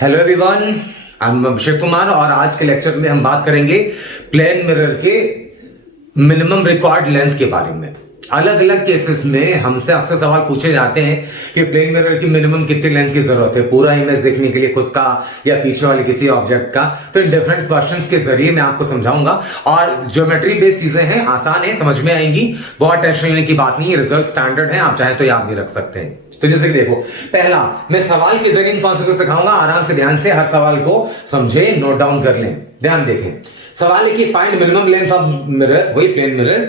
Hello everyone, I am Abhishek Kumar और आज के लेक्चर में हम बात करेंगे प्लेन मिरर के मिनिमम रिक्वायर्ड लेंथ के बारे में। अलग अलग केसेस में हमसे अक्सर सवाल पूछे जाते हैं कि प्लेन मिरर की मिनिमम कितनी लेंथ की जरूरत है पूरा इमेज देखने के लिए, खुद का या पीछे वाले किसी ऑब्जेक्ट का। तो इन डिफरेंट क्वेश्चंस के जरिए मैं आपको समझाऊंगा और ज्योमेट्री बेस्ड चीजें हैं, आसान है, समझ में आएंगी, बहुत टेंशन लेने की बात नहीं है, रिजल्ट स्टैंडर्ड है, आप चाहें तो याद भी रख सकते हैं। तो जैसे कि देखो, पहला मैं सवाल के जरिए इन कॉन्सेप्ट सिखाऊंगा, आराम से ध्यान से हर सवाल को समझे, नोट डाउन कर लें, ध्यान देखें। सवाल है कि find minimum length of mirror, वही plane mirror,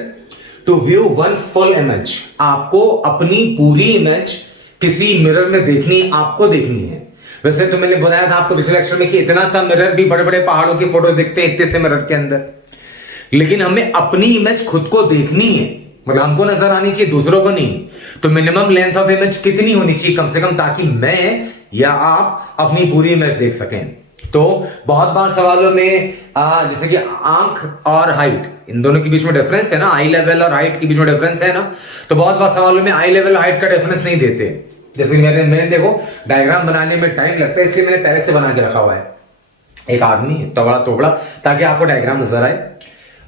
to view once full image. आपको अपनी पूरी इमेज किसी मिरर में देखनी, आपको देखनी है। वैसे तो मैंने बताया था आपको पिछले लेक्चर में कि इतना सा मिरर भी बड़े बड़े पहाड़ों की फोटो दिखते हैं इतने से मिरर के अंदर, लेकिन हमें अपनी इमेज खुद को देखनी है, मतलब हमको नजर आनी चाहिए, दूसरों को नहीं। तो मिनिमम लेंथ ऑफ इमेज कितनी होनी चाहिए कम से कम, ताकि मैं या आप अपनी पूरी इमेज देख सकें। तो बहुत बार सवालों में जैसे कि आंख और हाइट, इन दोनों के बीच में डिफरेंस है ना, आई लेवल और हाइट के बीच में डिफरेंस है ना, तो बहुत बार सवालों में आई लेवल और हाइट का डिफरेंस नहीं देते। जैसे कि मैंने देखो डायग्राम बनाने में टाइम लगता है, इसलिए मैंने पहले से बना के रखा हुआ है एक आदमी तगड़ा तोबड़ा, ताकि आपको डायग्राम नजर आए।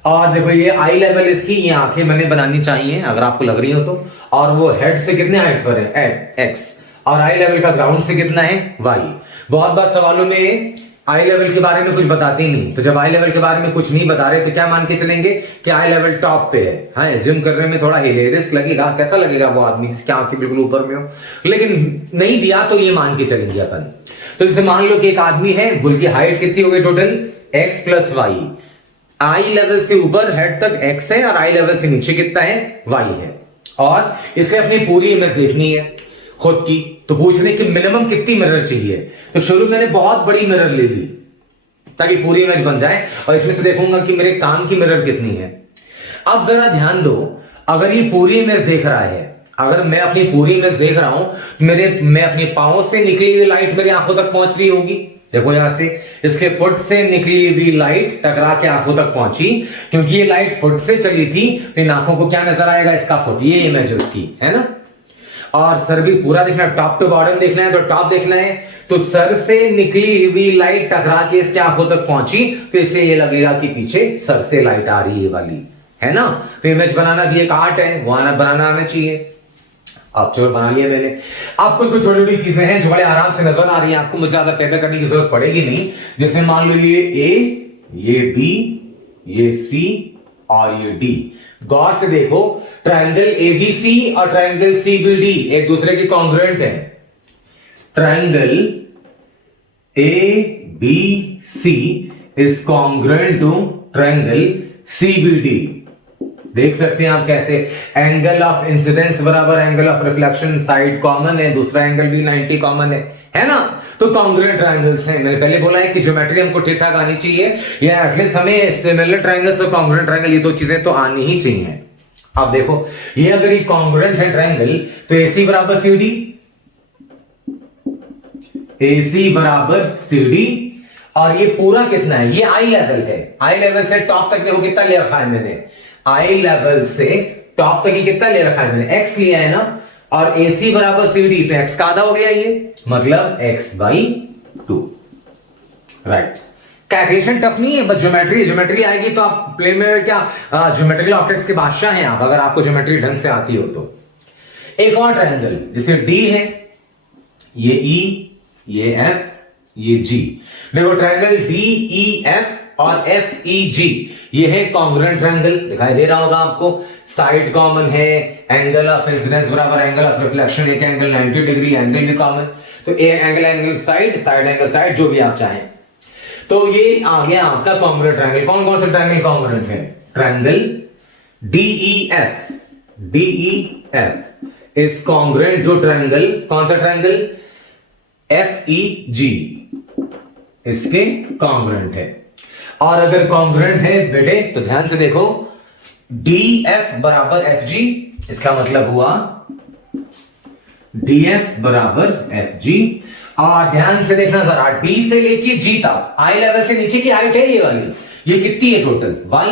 और देखो ये आई लेवल इसकी, ये आंखें मैंने बनानी चाहिए अगर आपको लग रही हो तो, और वो हेड से कितने हाइट पर है एक्स, और आई लेवल का ग्राउंड से कितना है वाई। बहुत बार सवालों में आई लेवल के बारे में कुछ बताते ही नहीं, तो जब आई लेवल के बारे में कुछ नहीं बता रहे तो क्या मान के चलेंगे कि आई लेवल टॉप पे है। हाँ, एज्यूम करने में थोड़ा हिलेरियस लगेगा, कैसा लगेगा वो आदमी जिसकी आंखें बिल्कुल ऊपर में हो, लेकिन नहीं दिया तो ये मान के चलेंगे अपन। तो जैसे मान लो कि एक आदमी है, बुल की हाइट कितनी हो गई टोटल एक्स प्लस वाई, आई लेवल से ऊपर हेड तक एक्स है और आई लेवल से नीचे कितना है वाई है, और इसे अपनी पूरी इमेज देखनी है खुद की। तो पूछ रहे कि मिनिमम कितनी मिरर चाहिए, तो शुरू मैंने बहुत बड़ी मिरर ले ली ताकि पूरी इमेज बन जाए, और इसमें से देखूंगा कि मेरे कान की मिरर कितनी है। अब जरा ध्यान दो, अगर ये पूरी इमेज देख रहा है, अगर मैं अपनी पूरी इमेज देख रहा हूं, मैं अपने पांव से निकली हुई लाइट मेरी आंखों तक पहुंच रही होगी। देखो यहां से इसके फुट से निकली हुई लाइट टकरा के आंखों तक पहुंची, क्योंकि ये लाइट फुट से चली थी, तो इन आंखों को क्या नजर आएगा, इसका फुट, ये इमेज उसकी है ना। और सर भी पूरा देखना है, टॉप टू बॉटम देखना है, तो टॉप देखना है, तो सर से निकली हुई लाइट टकरा के इसके आंखों तक पहुंची, तो इसे ये लगेगा कि पीछे सर से लाइट आ रही है वाली, है ना। तो इमेज बनाना भी एक आर्ट है, वो बनाना आना चाहिए। आप चलो बना लिया मैंने। अब कुछ छोटी छोटी चीजें हैं जो बड़े आराम से नजर आ रही हैं आपको, मुझे ज्यादा पेपर करने की जरूरत पड़ेगी नहीं। जैसे मान लो ये ए, ये बी, ये सी और ये डी। गौर से देखो, ट्रायंगल एबीसी और ट्रायंगल सीबीडी एक दूसरे के कॉन्ग्रुएंट हैं। Triangle A B C is congruent to triangle CBD. देख सकते हैं आप कैसे, एंगल ऑफ इंसिडेंस बराबर angle of reflection, side common है, दूसरा एंगल भी 90 कॉमन है ना। तो कॉन्ग्रुएंट ट्रायंगल्स हैं। मैंने पहले बोला है कि ज्योमेट्री हमको ठीक ठाक आनी चाहिए, या एटलीस्ट हमें सिमिलर ट्रायंगल्स और कॉन्ग्रुएंट ट्रायंगल, ये दो चीजें तो आनी ही चाहिए। अब देखो, ये अगर ये कॉन्ग्रुएंट है ट्रायंगल, तो AC बराबर CD, AC बराबर CD, और ये पूरा कितना है, ये आई लेवल है, आई लेवल से टॉप तक देखो कितना ले रखा है मैंने, आई लेवल से टॉप तक कितना ले रखा है मैंने, x लिया है ना, और AC बराबर CD, तो x का आधा हो गया ये, मतलब x/2, राइट। कैलकुलेशन टफ नहीं है, बस ज्योमेट्री आएगी तो आप प्लेन में क्या ज्योमेट्रिकल ऑप्टिक्स के बादशाह हैं आप, अगर आपको ज्योमेट्री ढंग से आती हो तो। एक और ट्रायंगल जैसे D है, ये E, ये F, ये G। देखो ट्रायंगल DEF और FEG, ये है कॉन्ग्रुएंट ट्रायंगल, दिखाई दे रहा होगा आपको, साइड कॉमन है, एंगल ऑफ इंसिडेंस बराबर एंगल ऑफ रिफ्लेक्शन, एक एंगल 90 डिग्री, एंगल भी कॉमन, तो एंगल साइड एंगल साइड, जो भी आप चाहें। तो ये आ गया आपका कॉन्ग्रुएंट ट्रायंगल। कौन कौन से ट्रायंगल कॉन्ग्रुएंट है, triangle DEF is congruent to triangle, कौन सा ट्रायंगल, FEG इसके कॉन्ग्रुएंट है। और अगर कॉन्ग्रुएंट है बेटे तो ध्यान से देखो, DF बराबर FG, इसका मतलब हुआ DF बराबर FG। और ध्यान से देखना जरा, D से लेके G तक आई लेवल से नीचे की हाइट है ये वाली, ये कितनी है टोटल y,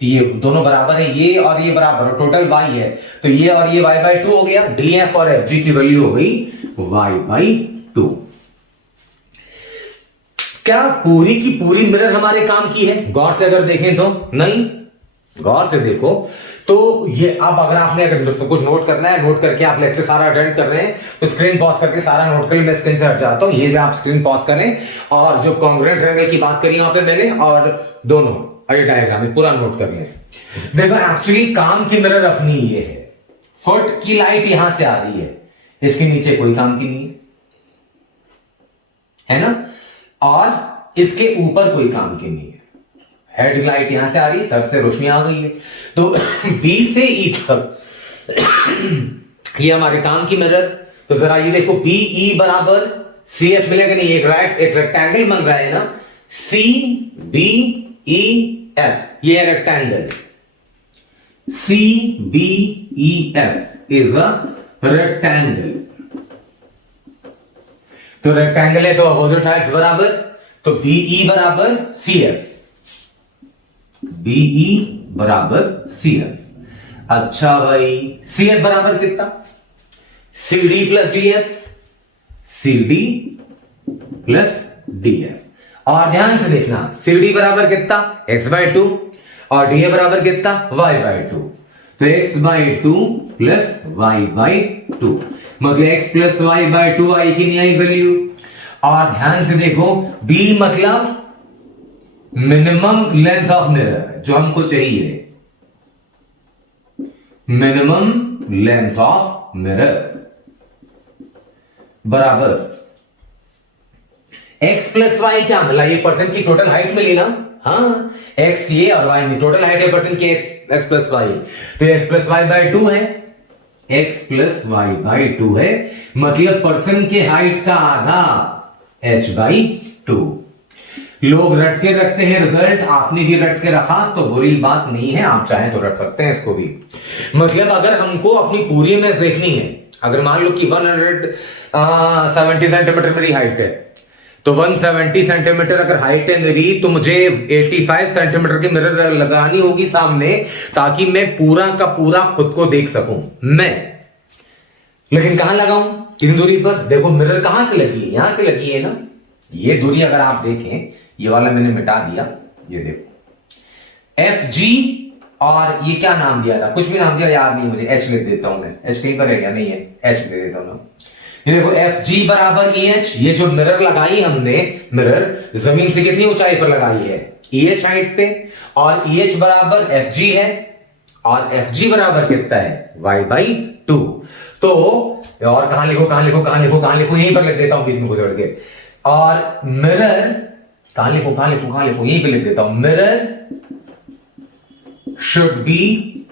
ये दोनों बराबर है, ये और ये बराबर, और टोटल y है, तो ये और ये y/2 हो गया। DF और FG की वैल्यू हो गई y/2। क्या पूरी की पूरी मिरर हमारे काम की है? गौर से अगर देखें तो नहीं। गौर से देखो तो ये अब अगर आपने अगर कुछ नोट करना है, नोट करके आप लेक्चर सारा अटेंड कर रहे हैं तो स्क्रीन पॉज करके सारा नोट करें। मैं स्क्रीन से हट जाता हूं, ये भी आप स्क्रीन पॉज करें और जो कॉन्ग्रुएंट ट्रायंगल की बात करी यहां पे मैंने और दोनों डायग्राम पूरा नोट कर लें। देखो एक्चुअली काम की मिरर अपनी ये है, फुट की लाइट यहां से आ रही है, इसके नीचे कोई काम की नहीं है ना, और इसके ऊपर कोई काम की नहीं है। हेड लाइट यहां से आ रही है, सर से रोशनी आ गई है, तो बी से ई तक ये हमारे काम की मिरर। तो जरा ये देखो बी ई बराबर सी एफ मिलेगा नहीं, एक रेक्टेंगल बन रहा है ना, सी बी ई एफ, ये है rectangle. C B E F is a rectangle. तो रेक्टेंगल है तो अपोजिट साइड्स बराबर, तो बीई बराबर सी एफ, बीई बराबर सी एफ। अच्छा भाई सी एफ बराबर कितना? C D plus D F, C D plus D F. और ध्यान से देखना सी डी बराबर कितना? एक्स बाई टू, और डी ए बराबर कितना? Y by two. तो x by two plus y by two, मतलब x plus y by two आई की नहीं आई वैल्यू। और ध्यान से देखो बी मतलब मिनिमम लेंथ ऑफ मिरर जो हमको चाहिए, मिनिमम लेंथ ऑफ मिरर बराबर एक्स प्लस वाई, क्या मतलब ये पर्सन की टोटल हाइट मिली ना, हाँ एक्स ये और वाई में टोटल हाइट है पर्सन की एक्स प्लस वाई, तो x plus y by two है, x plus y by two है, मतलब पर्सन के हाइट का आधा एच बाई टू। लोग रट के रखते हैं रिजल्ट, आपने भी रट के रखा तो बुरी बात नहीं है, आप चाहें तो रट सकते हैं इसको भी। मतलब अगर हमको अपनी पूरी इमेज देखनी है, अगर मान लो कि 170 सेंटीमीटर मेरी हाइट है, तो 170 सेंटीमीटर अगर हाइट है मेरी, तो मुझे 85 सेंटीमीटर की मिरर लगानी होगी सामने, ताकि मैं पूरा का पूरा खुद को देख सकूं मैं। लेकिन कहां लगाऊं? कितनी दूरी पर? देखो मिरर कहां से लगी है, यहां से लगी है ना, ये दूरी अगर आप देखें, ये वाला मैंने मिटा दिया, ये देखो एफ जी, और ये क्या नाम दिया था, कुछ भी नाम दिया याद नहीं मुझे, एच लिख देता हूं मैं, एच कहीं पर है क्या? नहीं है, एच लिख देता हूं ना। ये देखो एफ जी बराबर ई एच, ये जो मिरर लगाई हमने, मिरर जमीन से कितनी ऊंचाई पर लगाई है? ई एच हाइट पे, और ई एच बराबर एफ जी है, और एफ जी बराबर कितना है? Y by two. तो और कहां लिखो कहां लिखो कहां लिखो कहां लिखो, यहीं पर लिख देता हूं बीच में घुसड़ के। और मिरर कहां लिखो कहां लिखो कहां लिखो, यहीं पे लिख देता हूं, mirror should be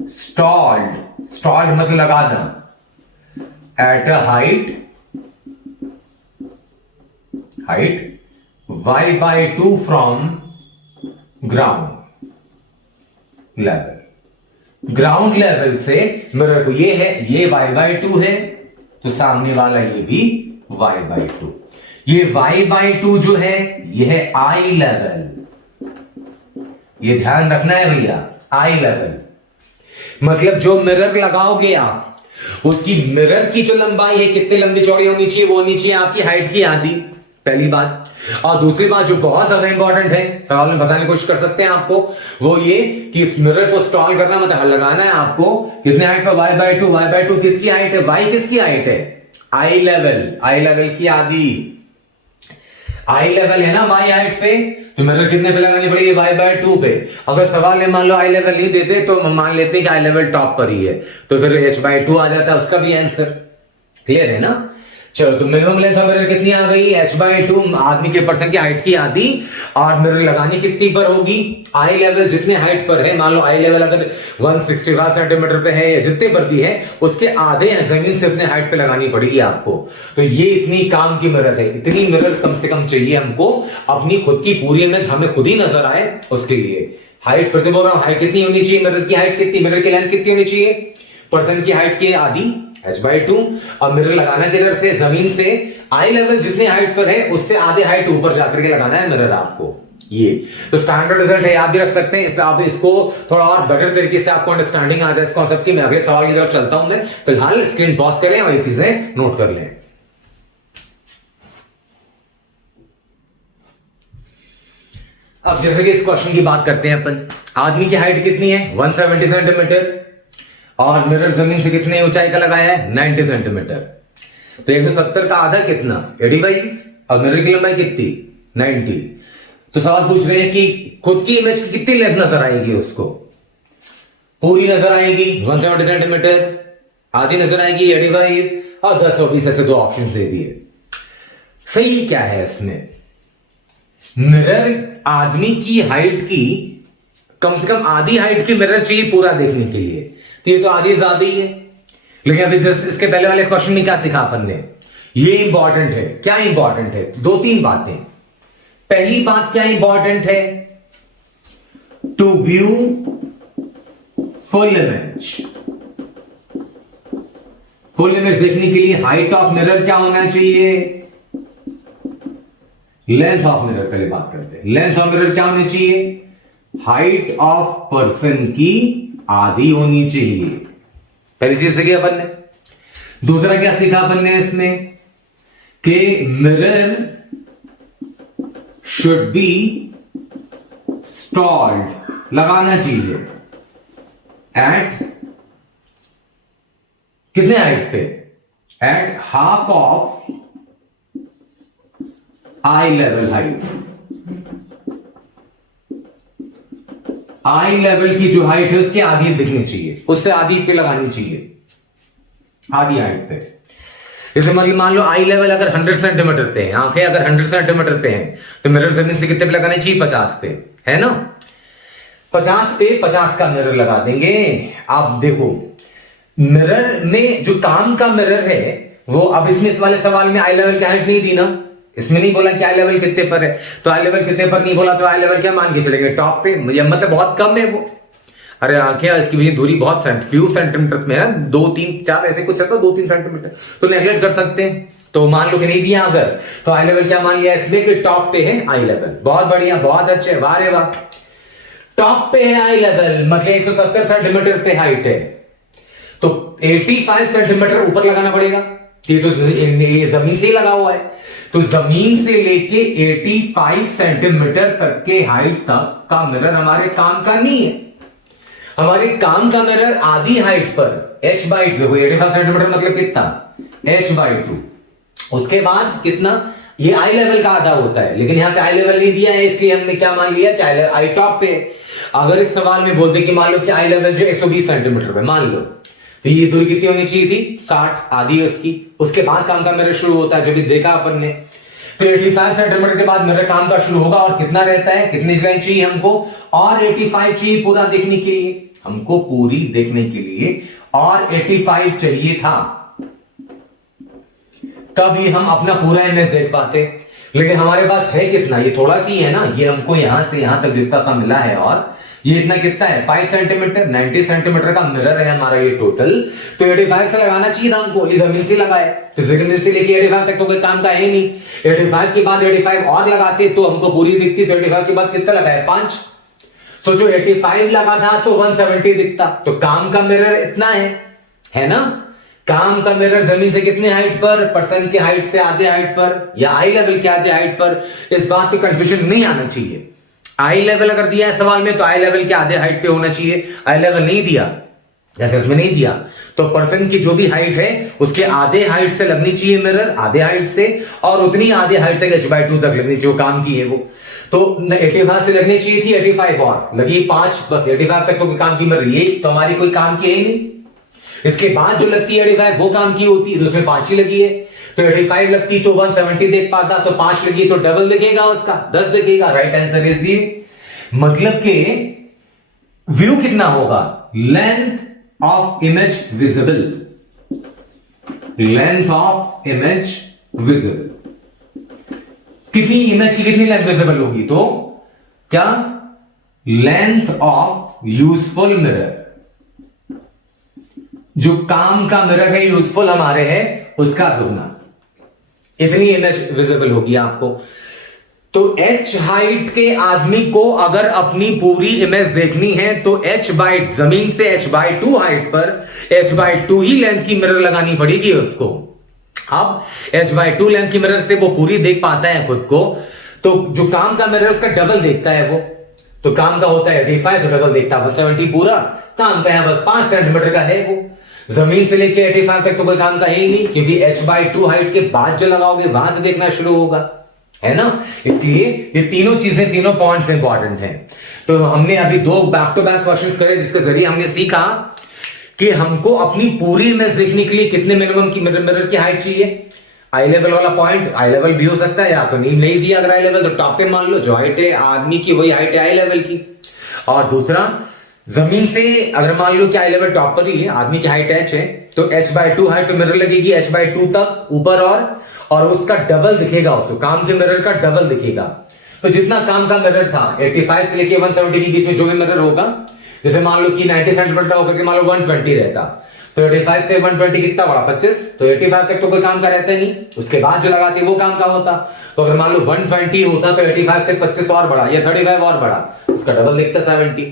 stalled, stalled मतलब लगाना, at a height y by two from ground level. Ground level से मिरर को, ये है, ये y बाई टू है, तो सामने वाला ये भी y बाई टू। ये y बाई टू जो है ये है आई लेवल, ये ध्यान रखना है भैया, आई लेवल। मतलब जो मिरर लगाओगे आप, उसकी मिरर की जो लंबाई है, कितनी लंबी चौड़ी होनी चाहिए, वो होनी चाहिए आपकी हाइट की आधी, पहली बात। और दूसरी बात जो बहुत ज्यादा इंपॉर्टेंट है, सवाल में बताने की कोशिश कर सकते हैं आपको, वो ये कि इस मिरर को स्टॉल करना मतलब लगाना है आपको कितने हाइट पर? y by two. y by two किसकी हाइट है? y किसकी हाइट है? आई लेवल, आई लेवल की आधी। आई लेवल है ना y हाइट पे, तो मिरर कितने पे लगानी पड़ेगी? y बाई टू पे। अगर सवाल में मान लो आई लेवल नहीं देते तो मान लेते हैं कि आई लेवल टॉप पर ही है, तो फिर h बाई टू आ जाता है, उसका भी आंसर क्लियर है ना। चलो, तो मिनिमम लेंथ ऑफ मिरर कितनी आ गई? h बाई टू, आदमी के पर्सन की हाइट की आधी। और मिरर लगानी कितनी पर होगी? आई लेवल जितने हाइट पर है, मान लो आई लेवल अगर 165 सेंटीमीटर पे है या जितने पर भी है, उसके आधे जमीन से उतने हाइट पे लगानी पड़ेगी आपको। तो ये इतनी काम की मिरर है, इतनी मिरर कम से कम चाहिए हमको, अपनी खुद की पूरी इमेज हमें खुद ही नजर आए उसके लिए। हाइट फिर से बोल रहा हूं, हाइट कितनी होनी चाहिए? मिरर की हाइट कितनी, मिरर की लेंथ कितनी होनी चाहिए? पर्सन की हाइट की आधी, h बाई टू। और मिरर लगाना किधर से? जमीन से। आई लेवल जितने हाइट पर है उससे आधे हाइट ऊपर जाकर के लगाना है मिरर आपको। ये तो स्टैंडर्ड रिजल्ट है, आप भी रख सकते हैं इस पे। आप इसको थोड़ा और बेटर तरीके से आपको अंडरस्टैंडिंग आ जाए इस कॉन्सेप्ट की। मैं अगले सवाल की तरफ चलता हूं। मैं फिलहाल स्क्रीन पॉज करें और ये चीजें नोट कर लें। अब जैसे कि इस क्वेश्चन की बात करते हैं अपन, आदमी की हाइट कितनी है 170 सेंटीमीटर और मिरर जमीन से कितनी ऊंचाई का लगाया है 90 सेंटीमीटर। तो 170 का आधा कितना 85 और मिरर की लंबाई कितनी 90। तो सवाल पूछ रहे हैं कि खुद की इमेज की कितनी लेंथ नजर आएगी उसको, पूरी नजर आएगी 170 सेंटीमीटर, आधी नजर आएगी 85 और 10 और 20 ऐसे दो ऑप्शन दे दिए। सही क्या है इसमें, मिरर आदमी की हाइट की कम से कम आधी हाइट की मिरर चाहिए पूरा देखने के लिए, तो ये तो आधी ज्यादा ही है। लेकिन अभी इसके पहले वाले क्वेश्चन में क्या सीखा अपन ने, ये इंपॉर्टेंट है। क्या इंपॉर्टेंट है, दो तीन बातें। पहली बात क्या इंपॉर्टेंट है, to view full image. Full image देखने के लिए हाइट ऑफ मिरर क्या होना चाहिए, लेंथ ऑफ मिरर। पहले बात करते हैं, लेंथ ऑफ मिरर क्या होनी चाहिए, हाइट ऑफ पर्सन की आधी होनी चाहिए। पहली चीज सीखी अपन ने। दूसरा क्या सीखा अपन ने इसमें, कि मिरर शुड बी स्टॉल्ड, लगाना चाहिए एट कितने हाइट पे, at half of I level height. I level की जो हाइट है उसकी आधी दिखनी चाहिए, उससे आधी पे लगानी चाहिए, आधी हाइट पे। जैसे मान लो आई लेवल अगर 100 सेंटीमीटर पे है, आंखें अगर 100 सेंटीमीटर पे हैं, तो मिरर जमीन से कितने पे लगाने चाहिए 50 पे, है ना। 50 पे 50 का मिरर लगा देंगे। आप देखो मिरर में जो काम का मिरर है वो, अब इसमें इस वाले सवाल में आई लेवल की हाइट नहीं दी ना, इसमें नहीं बोला कि आई लेवल कितने पर है, तो आई लेवल कितने पर नहीं बोला, तो आई लेवल क्या मान के चलेंगे टॉप पे, मतलब बहुत कम है वो। अरे आंखें इसकी वजह दूरी बहुत फ्यू सेंटीमीटर में है, 2 3 4 ऐसे कुछ है, तो 2 3 सेंटीमीटर तो नेगलेक्ट कर सकते हैं। तो मान लो कि नहीं दिया अगर, तो आई लेवल क्या मान लिया इसमें कि टॉप पे है आई लेवल। बहुत बढ़िया, बहुत अच्छे, वाह रे वाह। टॉप पे है आई लेवल मतलब 170 सेंटीमीटर पे हाइट है, तो 85 सेंटीमीटर ऊपर लगाना पड़ेगा। ये तो ये जमीन से ही लगा हुआ है, तो जमीन से लेके 85 सेंटीमीटर तक के हाइट तक का मिरर हमारे काम का नहीं है। हमारे काम का मिरर आधी हाइट पर h/2, 85 सेंटीमीटर मतलब कितना h/2। उसके बाद कितना, ये आई लेवल का आधा होता है, लेकिन यहां पे आई लेवल नहीं दिया है, इसलिए हमने क्या मान लिया कि आई टॉप पे। अगर इस सवाल में बोलते कि मान लो कि आई लेवल जो 120 सेंटीमीटर पे मान लो, तो ये दूरी कितनी होनी चाहिए थी 60, आधी उसकी। उसके बाद काम का मिरर शुरू होता है, जो भी देखा अपन ने। तो 85 सेंटीमीटर के बाद मिरर काम का शुरू होगा, और कितना रहता है, कितनी जगह चाहिए हमको, और 85 चाहिए पूरा देखने के लिए, हमको पूरी देखने के लिए और 85 चाहिए था, तभी हम अपना पूरा इमेज देख पाते। लेकिन हमारे पास है कितना, ये थोड़ा सी है ना, ये हमको यहां से यहां तक जितना सा मिला है, और ये इतना कितना है 5 सेंटीमीटर, 90 सेंटीमीटर का मिरर है हमारा ये टोटल। तो 85 से लगाना चाहिए था हमको, ये जमीन से लगाए, तो जमीन से लेके 85 तक तो कोई काम का है नहीं। 85 के बाद 85 और लगाते तो हमको पूरी दिखती, तो 85 के बाद कितना लगाए 5। सोचो 85 लगा था तो 170 दिखता, तो काम का मिरर इतना है ना। काम का मिरर जमीन से कितने हाइट पर, पर्सन की हाइट से आधे हाइट पर, या आई लेवल के आधे हाइट पर। इस बात पे कंफ्यूजन नहीं आना चाहिए। आई लेवल अगर दिया है सवाल में तो आई लेवल के आधे हाइट पे होना चाहिए। आई लेवल नहीं दिया, जैसे इसमें नहीं दिया, तो पर्सन की जो भी हाइट है उसके आधे हाइट से लगनी चाहिए मिरर, आधे हाइट से, और उतनी आधे हाइट तक h/2 तक लगनी चाहिए, काम की है वो। तो 85 से लगनी चाहिए थी, 85 और लगी 5, बस 85 तक तो काम की मिरर, ये तो हमारी कोई काम की है ही नहीं। इसके बाद जो लगती है 85 वो काम की होती है, तो उसमें 5 ही लगी है। तो 85 लगती तो 170 देख पाता, तो 5 लगी तो डबल दिखेगा उसका, 10 दिखेगा। राइट आंसर इज ये। मतलब के व्यू कितना होगा, length of image visible, length of image visible, कितनी इमेज की कितनी लेंथ विजिबल होगी, तो क्या लेंथ ऑफ यूजफुल मिरर, जो काम का मिरर है यूजफुल हमारे है उसका दुगना, इतनी इमेज विजिबल होगी आपको। तो h हाइट के आदमी को अगर अपनी पूरी इमेज देखनी है तो जमीन से h/2 हाइट पर h/2 ही लेंथ की मिरर लगानी पड़ेगी उसको। अब h/2 लेंथ की मिरर से वो पूरी देख पाता है खुद को, तो जो काम का मिरर उसका डबल देखता है वो, तो काम का होता है 85 तो डबल देखता है 170 पूरा, काम का यहां पर 5 सेंटीमीटर का है वो। जमीन से लेके 85 तक तो कोई काम का है ही नहीं, क्योंकि h/2 हाइट के बाद जो लगाओगे वहां से देखना शुरू होगा, है ना। इसलिए ये तीनों चीजें, तीनों पॉइंट्स इंपॉर्टेंट हैं। तो हमने अभी 2 बैक टू बैक क्वेश्चंस करे जिसके जरिए हमने सीखा कि हमको अपनी पूरी इमेज देखने के लिए कितने मिनिमम की मिरर की हाइट चाहिए। आई लेवल वाला पॉइंट, आई लेवल भी हो सकता है, या तो नहीं दिया अगर आई लेवल तो टॉप पे मान लो, जो हाइट है आदमी की वही हाइट है आई लेवल की। और दूसरा, जमीन से अगर मान लो कि आई लेवल टॉप पर ही है, आदमी की हाइट h है, तो h/2 हाइट पे मिरर लगेगी h/2 तक ऊपर, और उसका डबल दिखेगा, उसको काम के मिरर का डबल दिखेगा। तो जितना काम का मिरर था 85 से लेके 170 के बीच में जो भी मिरर होगा, जैसे मान लो कि 90 सेंटीमीटर होकर के मान लो 120 रहता, तो 85 से 120 कितना बड़ा 25, तो 85 तक तो कोई काम का रहता नहीं, उसके बाद जो लगाते वो काम का होता। तो अगर मान लो 120 होता तो 85 से 25 और बड़ा या 35 और बड़ा, उसका डबल दिखता 70।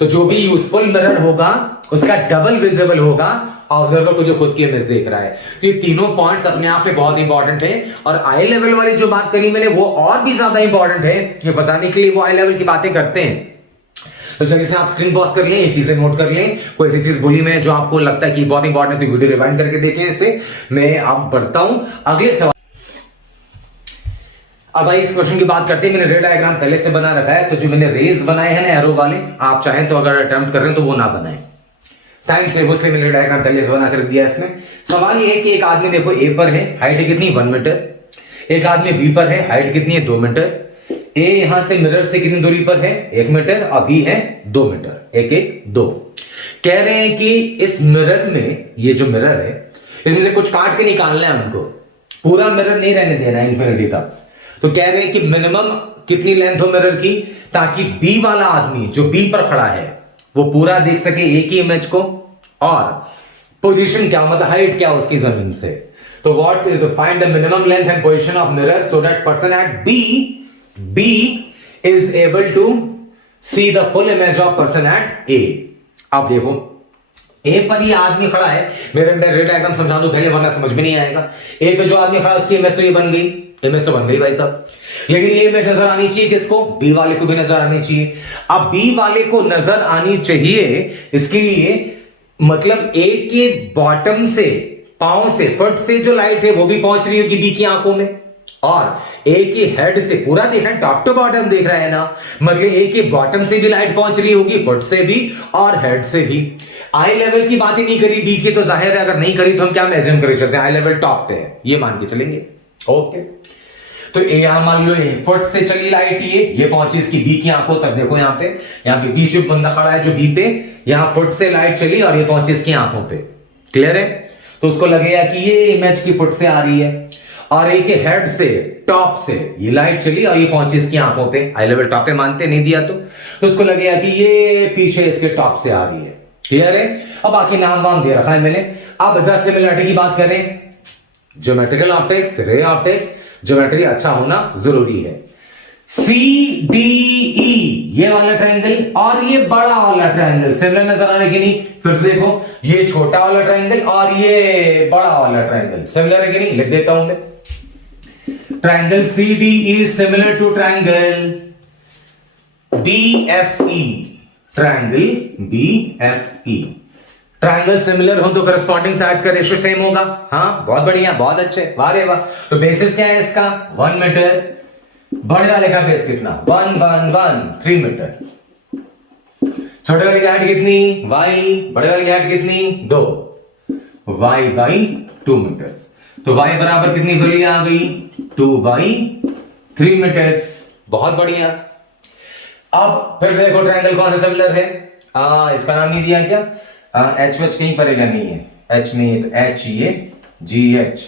तो जो भी यूजफुल मिरर होगा उसका डबल विजिबल होगा ऑब्जर्वर को जो खुद की इमेज देख रहा है। तो ये तीनों पॉइंट्स अपने आप में बहुत इंपॉर्टेंट है, और आई लेवल वाली जो बात करी मैंने वो और भी ज्यादा इंपॉर्टेंट है, ये बताने के लिए वो आई लेवल की बातें करते हैं। तो जल्दी से आप स्क्रीन पॉज कर लें, ये चीजें नोट कर लें। कोई ऐसी चीज बोली मैं जो आपको लगता है कि बहुत इंपॉर्टेंट है तो वीडियो रिवाइंड करके देखें इसे। मैं अब बढ़ता हूं अगले सवाल। अब भाई इस क्वेश्चन की बात करते हैं। मैंने रे डायग्राम पहले से बना रखा है, तो जो मैंने रेज बनाए हैं ना एरो वाले, आप चाहें तो अगर अटेम्प्ट कर रहे हैं तो वो ना बनाएं, टाइम से उसलिए मैंने डायग्राम पहले बना कर दिया। इसमें सवाल ये है कि एक आदमी देखो ए पर है, हाइट कितनी 1 मीटर, एक आदमी बी पर है, हाइट कितनी है 2 मीटर, ए यहां से मिरर से कितनी दूरी पर है 1 मीटर, और बी है 2 मीटर, 1 1 2। कह रहे हैं कि इस मिरर में, ये जो मिरर है इसमें से कुछ काट के निकालना है हमको, पूरा मिरर नहीं रहने देना है इंफिनिटी तक। तो कह रहे हैं कि मिनिमम कितनी लेंथ हो मिरर की, ताकि बी वाला आदमी जो बी पर खड़ा है वो पूरा देख सके एक ही इमेज को, और पोजीशन क्या मतलब हाइट क्या उसकी जमीन से। तो what is find the minimum length and position of mirror so that person at B is able to see the full image of person at A. अब देखो ए पर ये आदमी खड़ा है, मेरे रे डायग्राम समझा दो पहले वरना समझ में नहीं आएगा। ए पे जो आदमी खड़ा है उसकी इमेज तो ये बन गई, इमेज तो बन गई भाई साहब, लेकिन ये इमेज नजर आनी चाहिए किसको, बी वाले को भी नजर आनी चाहिए। अब बी वाले को नजर आनी चाहिए, इसके लिए मतलब ए के बॉटम से, पांव से, फुट से जो लाइट है वो भी पहुंच रही होगी बी की आंखों में, और ए के हेड से पूरा देख रहा है, टॉप टू बॉटम देख रहा है ना, मतलब ए के बॉटम से भी लाइट पहुंच रही होगी, फुट से भी और हेड से भी। आई लेवल की बात ही नहीं करी बी की, तो जाहिर है अगर नहीं करी तो हम क्या मेजर कर चलते हैं, आई लेवल टॉप पे है ये मान के चलेंगे। ओके, तो यहां मान लो फुट से चली लाइट, ये पहुंची इसकी बी की आंखों तक। देखो यहाँ पे बीच में बंदा खड़ा है जो बी पे, यहां फुट से लाइट चली और ये पहुंची इसकी आंखों पे। क्लियर है? तो उसको लगेगा कि ये इमेज की फुट से आ रही है, और एक हेड से, टॉप से ये लाइट चली और ये पहुंची इसकी आंखों पे। आई लेवल टॉप पे मानते नहीं दिया तो उसको लगेगा कि ये पीछे इसके टॉप से आ रही है। क्लियर है? अब बाकी नाम वाम दे रखा है मैंने। अब जरा सिमिलरिटी की बात करें, geometrical optics, ray optics, geometry अच्छा होना जरूरी है। CDE ये वाला ट्रायंगल और ये बड़ा वाला ट्रायंगल सिमिलर नजर आ रहा है कि नहीं? फिर से देखो, ये छोटा वाला ट्रायंगल और ये बड़ा वाला ट्रायंगल सिमिलर है कि नहीं? लिख देता हूं मैं, triangle CDE similar to triangle BFE, triangle BFE। Triangle similar हो तो करस्पॉन्डिंग साइड्स का रेशियो सेम होगा। हाँ, बहुत बढ़िया, बहुत अच्छे, वाह रे वाह। तो बेसिस क्या है इसका 1 मीटर, बड़े वाले का बेस कितना 1 1 1 3 मीटर, छोटे वाले की हाइट कितनी y, बड़े वाले की हाइट कितनी 2, y बाई 2 मीटर। तो y बराबर कितनी वैल्यू आ गई 2 बाई 3 मीटर। बहुत बढ़िया। अब फिर देखो ट्रायंगल कौन सा सिमिलर है, इसका नाम नहीं दिया क्या, एच एच कहीं पर नहीं है, एच नहीं है तो एच ये GH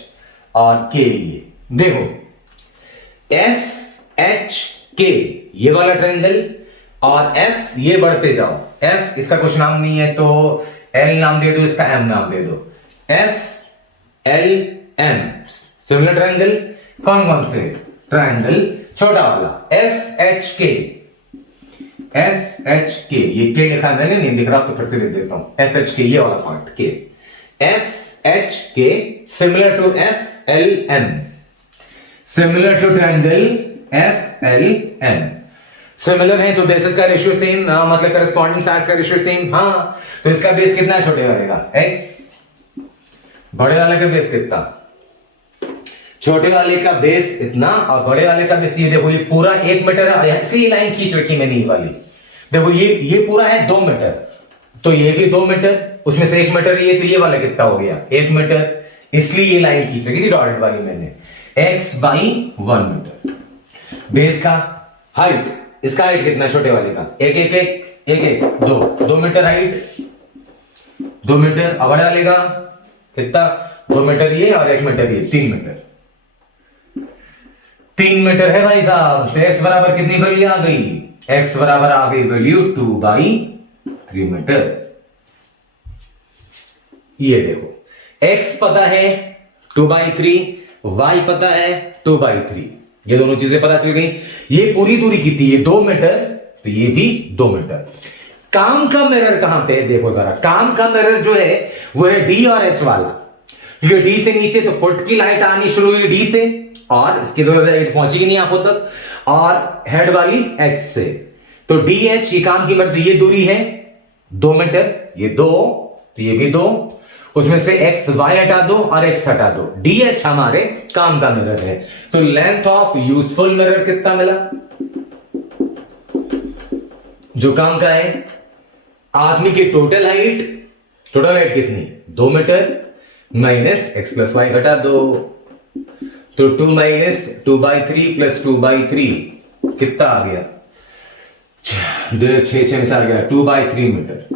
और K ये। देखो FHK ये वाला ट्रायंगल और F ये बढ़ते जाओ, F इसका कुछ नाम नहीं है तो L नाम दे दो, इसका M नाम दे दो, FLM सिमिलर ट्रायंगल। कौन कौन से ट्रायंगल, छोटा वाला FHK, FHK ये K लिखा है मैंने, नहीं दिख रहा तो फिर से लिख देता हूं, FHK ये वाला point K, FHK similar to FLM, similar to triangle FLM similar है तो बेसिस का रेशियो सेम, मतलब करस्पॉन्डिंग साइड्स का रेशियो सेम। हाँ, तो इसका बेस कितना है छोटे वाले का? x, बड़े वाले का बेस कितना? छोटे वाले का बेस इतना और बड़े वाले का बेस ये देखो, ये पूरा 1 मीटर है, इसलिए लाइन खींच रखी मैंने ये वाली। देखो ये पूरा है 2 मीटर, तो ये भी 2 मीटर, उसमें से 1 मीटर ये, तो ये वाला कितना हो गया? 1 मीटर, इसलिए ये लाइन खींच रखी थी डॉटेड वाली मैंने, x बाई 1 मीटर। बेस का हाइट, इसका हाइट कितना है छोटे वाले का? 2 मीटर हाइट, 2 मीटर। और बड़े वाले का कितना? 2 मीटर ये और 1 मीटर ये, 3 मीटर। 3 मीटर है भाई साहब। तो x बराबर कितनी वैल्यू आ गई? x बराबर आ गई वैल्यू 2/3 मीटर। ये देखो, x पता है 2/3, y पता है 2/3, ये दोनों चीजें पता चल गई। ये पूरी दूरी कितनी? ये 2 मीटर, तो ये भी 2 मीटर। काम का मिरर कहां पे है? देखो जरा, काम का मिरर जो है वो है d और h वाला। ये d से नीचे, तो फुट की लाइट आनी शुरू हुई d से और इसकी दूरी पहुंचेगी नहीं आंखों तक, और हेड वाली h से। तो DH ये काम की मिरर, तो ये दूरी है 2 मीटर, ये 2, तो ये भी 2, उसमें से x y हटा दो और x हटा दो। DH हमारे काम का मिरर है। तो लेंथ ऑफ यूजफुल मिरर कितना मिला जो काम का है? आदमी की टोटल हाइट कितनी? 2 metre minus x plus y घटा दो, तो 2 माइनस 2/3 प्लस 2/3 कितना आ गया? 6 आ गया, 2/3 मीटर।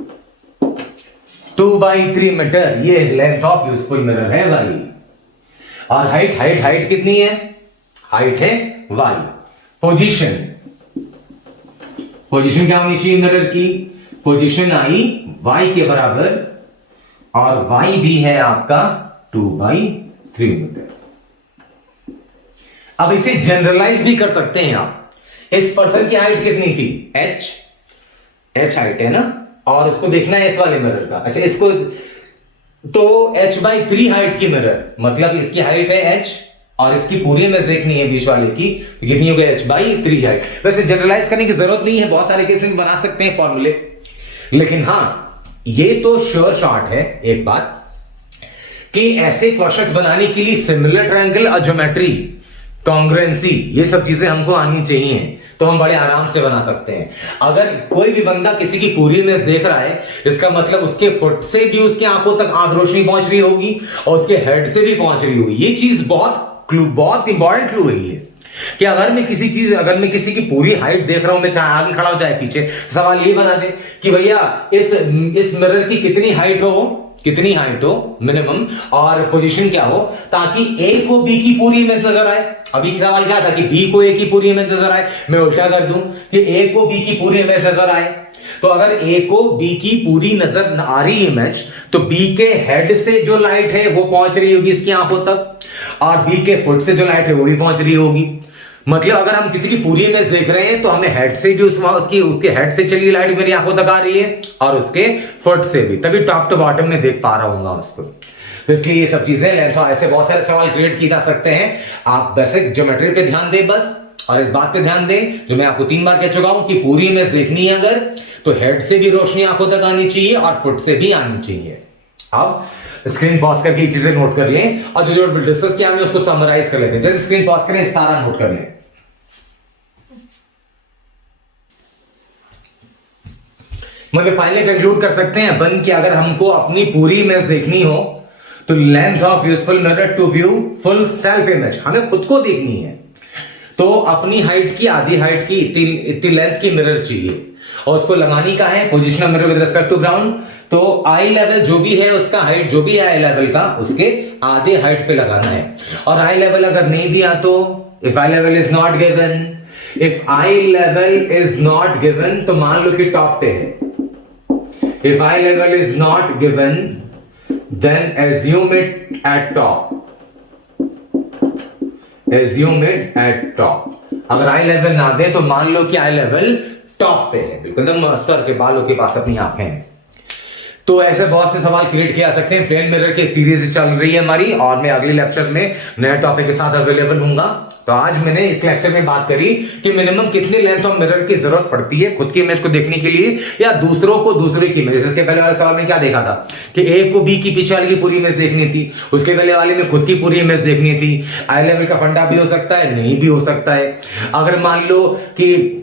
2/3 मीटर ये लेंथ ऑफ यूजफुल मिरर है भाई। और हाइट कितनी है? हाइट है y। पोजीशन क्या होनी चाहिए मिरर की? पोजीशन आई y के बराबर, और y भी है आपका 2/3 मीटर। अब इसे जनरलाइज भी कर सकते हैं आप। इस पर्सन की हाइट कितनी थी? h हाइट है ना, और उसको देखना है इस वाले मिरर का। अच्छा, इसको तो h/3 हाइट की मिरर, मतलब इसकी हाइट है h और इसकी पूरी इमेज देखनी है बीच वाले की, तो कितनी हो गई? h/3 height. वैसे जनरलाइज करने की जरूरत नहीं है, बहुत सारे केस में बना सकते हैं फॉर्मूले, लेकिन हां ये तो श्योर शॉट है एक बात कि ऐसे क्वेश्चंस बनाने के लिए सिमिलर ट्रायंगल और ज्योमेट्री, कॉन्ग्रुएंसी, ये सब चीजें हमको आनी चाहिए, तो हम बड़े आराम से बना सकते हैं। अगर कोई भी बंदा किसी की पूरी इमेज देख रहा है, इसका मतलब उसके फुट से भी उसकी आंखों तक आंख रोशनी पहुंच रही होगी और उसके हेड से भी पहुंच रही होगी। ये चीज बहुत इंपॉर्टेंट क्लू है ये, कि अगर मैं किसी की पूरी हाइट देख रहा हूं, मैं चाहे आगे खड़ा हो चाहे पीछे, सवाल ये बना दे कि भैया इस मिरर की कितनी हाइट हो मिनिमम, और पोजीशन क्या हो, ताकि ए को बी की पूरी इमेज नजर आए। अभी सवाल क्या था कि बी को ए की पूरी इमेज नजर आए, मैं उल्टा कर दूं कि ए को बी की पूरी इमेज नजर आए। तो अगर ए को बी की पूरी नजर आ रही इमेज, तो बी के हेड से जो लाइट है वो पहुंच रही होगी इसकी आंखों तक, और बी के फुट से जो लाइट है वो भी पहुंच रही होगी। मतलब अगर हम किसी की पूरी इमेज देख रहे हैं तो हमें हेड से भी उसके हेड से चली लाइट मेरी आंखों तक आ रही है और उसके फुट से भी, तभी टॉप टू बॉटम में देख पा रहा हूँ उसको। तो इसलिए ये सब चीजें लेंथ, ऐसे बहुत सारे सवाल क्रिएट किए जा सकते हैं। आप बेसिक ज्योमेट्री पे ध्यान दें बस, और इस बात पे ध्यान दें जो मैं आपको 3 बार कह चुका हूं कि पूरी इमेज देखनी है अगर, तो हेड से भी रोशनी आंखों तक आनी चाहिए और फुट से भी आनी चाहिए। अब स्क्रीन पॉज करके ये चीजें नोट कर लें, और जो डिस्कस किया हमने उसको समराइज कर लेते हैं। जब स्क्रीन पॉज करें सारा नोट कर लें। मतलब फाइनली कंक्लूड कर सकते हैं अपन कि अगर हमको अपनी पूरी इमेज देखनी हो तो length of useful mirror to view full self image, हमें खुद को देखनी है, तो अपनी हाइट की आधी हाइट की इतनी लेंथ की मिरर चाहिए, और उसको लगानी का है positional mirror with respect to ground. तो आई लेवल जो भी है उसका हाइट जो भी है आई लेवल का, उसके आधे हाइट पे लगाना है। और आई लेवल अगर नहीं दिया तो if I level is not given, if I level is not given तो मान लो कि टॉप पे है। If eye level is not given, then assume it at top. Assume it at top. अगर आई लेवल ना दे तो मान लो कि आई लेवल टॉप पे है, बिल्कुल एकदम सर के बालों के पास अपनी आंखें हैं। तो ऐसे बहुत से सवाल क्रिएट किया जा सकते हैं। प्लेन मिरर की सीरीज चल रही है हमारी, और मैं अगले लेक्चर में नए टॉपिक के साथ अवेलेबल हूंगा। तो आज मैंने इस लेक्चर में बात करी कि मिनिमम कितनी लेंथ ऑफ मिरर की जरूरत पड़ती है खुद की इमेज को देखने के लिए, या दूसरों को दूसरे की इमेज। इसके पहले वाले सवाल में क्या देखा था कि ए को बी की पीछे वाले की पूरी इमेज देखनी थी, उसके पहले वाले में खुद की पूरी इमेज देखनी थी। आई लेवल का फंडा भी हो सकता है, नहीं भी हो सकता है। अगर मान लो कि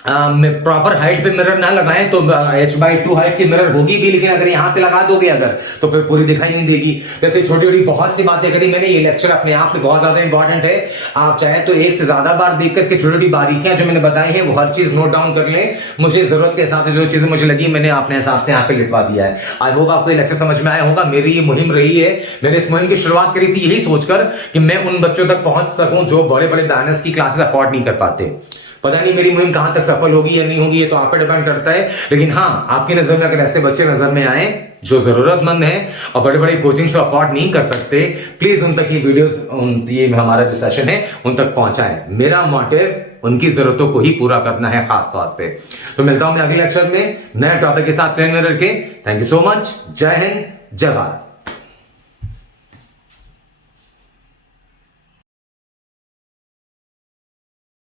प्रॉपर हाइट पे मिरर ना लगाएं तो h/2 हाइट की मिरर होगी भी, लेकिन अगर यहाँ पे लगा दोगे अगर, तो फिर पूरी दिखाई नहीं देगी। जैसे छोटी छोटी बहुत सी बातें करी मैंने। ये लेक्चर अपने आप में बहुत ज्यादा इंपॉर्टेंट है। आप चाहे तो एक से ज्यादा बार देख करके छोटी छोटी बारीकियां जो मैंने बताई हैं वो हर चीज नोट डाउन कर लें। मुझे जरूरत के हिसाब से जो चीजें मुझे लगी मैंने अपने हिसाब से यहाँ पे लिखवा दिया है। आई होप आपको ये लेक्चर समझ में आया होगा। मेरी ये मुहिम रही है, मैंने इस मुहिम की शुरुआत करी थी यही सोचकर कि मैं उन बच्चों तक पहुंच सकूं जो बड़े बड़े बैनर्स की क्लासेस अफोर्ड नहीं कर पाते। पता नहीं मेरी मुहिम कहां तक सफल होगी या नहीं होगी, ये तो आप पे डिपेंड करता है। लेकिन हाँ, आपकी नजर में अगर ऐसे बच्चे नजर में आए जो जरूरतमंद हैं और बड़े बड़े कोचिंग से अफोर्ड नहीं कर सकते, प्लीज उन तक ये वीडियोस, ये हमारा जो सेशन है उन तक पहुंचाएं। मेरा मोटिव उनकी जरूरतों को ही पूरा करना है खास तौर पे। तो मिलता हूं मैं अगले लेक्चर में नए टॉपिक के साथ प्लेन मिरर के। Thank you so much. जय हिंद, जय भारत।